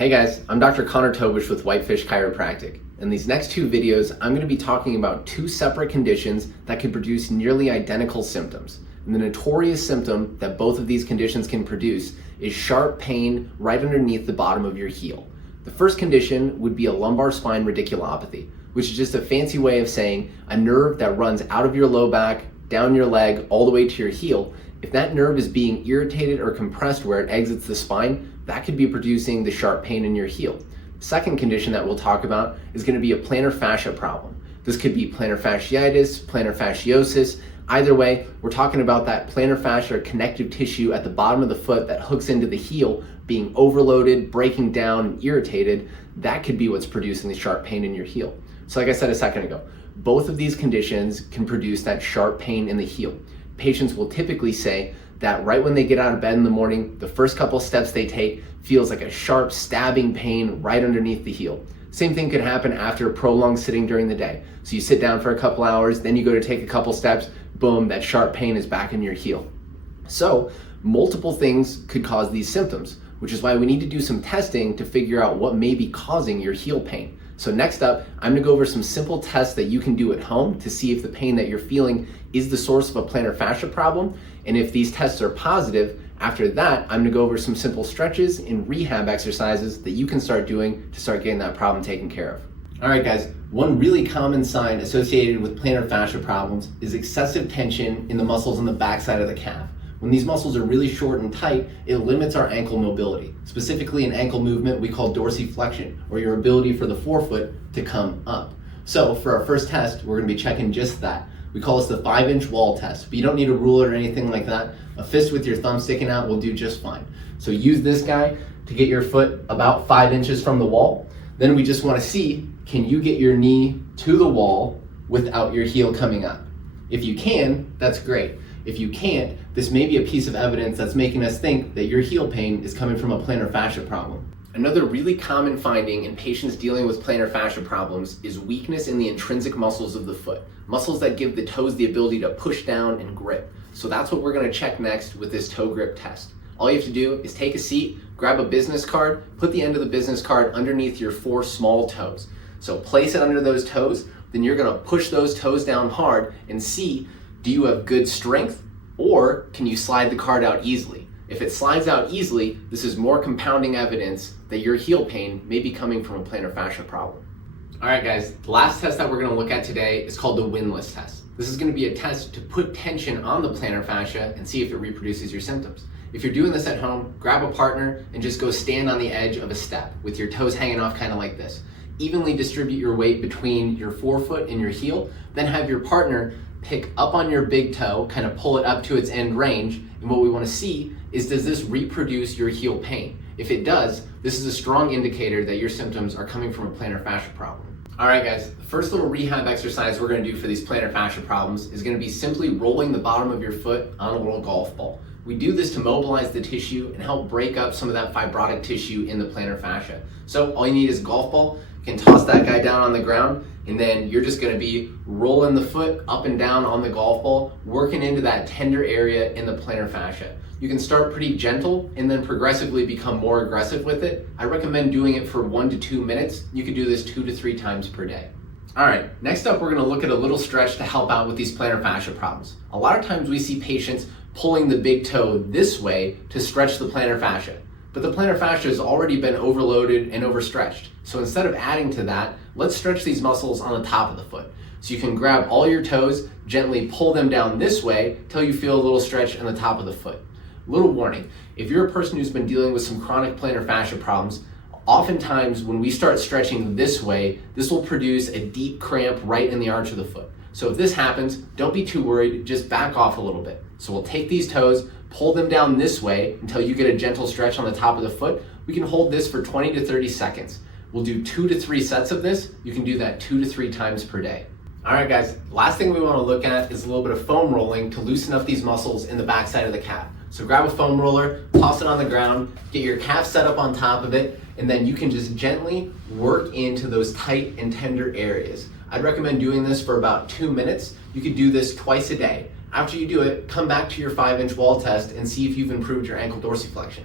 Hey guys, I'm Dr. Tobisch with Whitefish Chiropractic. In these next two videos, I'm going to be talking about two separate conditions that can produce nearly identical symptoms. And the notorious symptom that both of these conditions can produce is sharp pain right underneath the bottom of your heel. The first condition would be a lumbar spine radiculopathy, which is just a fancy way of saying a nerve that runs out of your low back, down your leg, all the way to your heel. If that nerve is being irritated or compressed where it exits the spine, that could be producing the sharp pain in your heel. The second condition that we'll talk about is going to be a plantar fascia problem. This could be plantar fasciitis, plantar fasciosis. Either way, we're talking about that plantar fascia or connective tissue at the bottom of the foot that hooks into the heel being overloaded, breaking down, and irritated. That could be what's producing the sharp pain in your heel. So like I said a second ago, both of these conditions can produce that sharp pain in the heel. Patients will typically say that right when they get out of bed in the morning, the first couple steps they take feels like a sharp stabbing pain right underneath the heel. Same thing could happen after prolonged sitting during the day. So you sit down for a couple hours, then you go to take a couple steps, boom, that sharp pain is back in your heel. So multiple things could cause these symptoms, which is why we need to do some testing to figure out what may be causing your heel pain. So next up, I'm gonna go over some simple tests that you can do at home to see if the pain that you're feeling is the source of a plantar fascia problem. And if these tests are positive, after that, I'm gonna go over some simple stretches and rehab exercises that you can start doing to start getting that problem taken care of. All right, guys, one really common sign associated with plantar fascia problems is excessive tension in the muscles on the backside of the calf. When these muscles are really short and tight, it limits our ankle mobility. Specifically an ankle movement we call dorsiflexion, or your ability for the forefoot to come up. So for our first test, we're gonna be checking just that. We call this the 5-inch wall test, but you don't need a ruler or anything like that. A fist with your thumb sticking out will do just fine. So use this guy to get your foot about 5 inches from the wall. Then we just wanna see, can you get your knee to the wall without your heel coming up? If you can, that's great. If you can't, this may be a piece of evidence that's making us think that your heel pain is coming from a plantar fascia problem. Another really common finding in patients dealing with plantar fascia problems is weakness in the intrinsic muscles of the foot, muscles that give the toes the ability to push down and grip. So that's what we're gonna check next with this toe grip test. All you have to do is take a seat, grab a business card, put the end of the business card underneath your 4 small toes. So place it under those toes, then you're gonna push those toes down hard and see, do you have good strength or can you slide the card out easily? If it slides out easily, this is more compounding evidence that your heel pain may be coming from a plantar fascia problem. All right, guys, the last test that we're gonna look at today is called the Wigness test. This is gonna be a test to put tension on the plantar fascia and see if it reproduces your symptoms. If you're doing this at home, grab a partner and just go stand on the edge of a step with your toes hanging off kind of like this. Evenly distribute your weight between your forefoot and your heel, then have your partner pick up on your big toe, kind of pull it up to its end range, and what we want to see is, does this reproduce your heel pain? If it does, this is a strong indicator that your symptoms are coming from a plantar fascia problem. All right, guys, the first little rehab exercise we're going to do for these plantar fascia problems is going to be simply rolling the bottom of your foot on a little golf ball. We do this to mobilize the tissue and help break up some of that fibrotic tissue in the plantar fascia. So all you need is a golf ball. You can toss that guy down on the ground, and then you're just gonna be rolling the foot up and down on the golf ball, working into that tender area in the plantar fascia. You can start pretty gentle and then progressively become more aggressive with it. I recommend doing it for 1 to 2 minutes. You can do this 2 to 3 times per day. All right, next up we're gonna look at a little stretch to help out with these plantar fascia problems. A lot of times we see patients pulling the big toe this way to stretch the plantar fascia. But the plantar fascia has already been overloaded and overstretched. So instead of adding to that, let's stretch these muscles on the top of the foot. So you can grab all your toes, gently pull them down this way till you feel a little stretch in the top of the foot. Little warning, if you're a person who's been dealing with some chronic plantar fascia problems, oftentimes when we start stretching this way, this will produce a deep cramp right in the arch of the foot. So if this happens, don't be too worried, just back off a little bit. So we'll take these toes, pull them down this way until you get a gentle stretch on the top of the foot. We can hold this for 20 to 30 seconds. We'll do 2 to 3 sets of this. You can do that 2 to 3 times per day. All right, guys, last thing we want to look at is a little bit of foam rolling to loosen up these muscles in the backside of the calf. So grab a foam roller, toss it on the ground, get your calf set up on top of it, and then you can just gently work into those tight and tender areas. I'd recommend doing this for about 2 minutes. You could do this twice a day. After you do it, come back to your 5-inch wall test and see if you've improved your ankle dorsiflexion.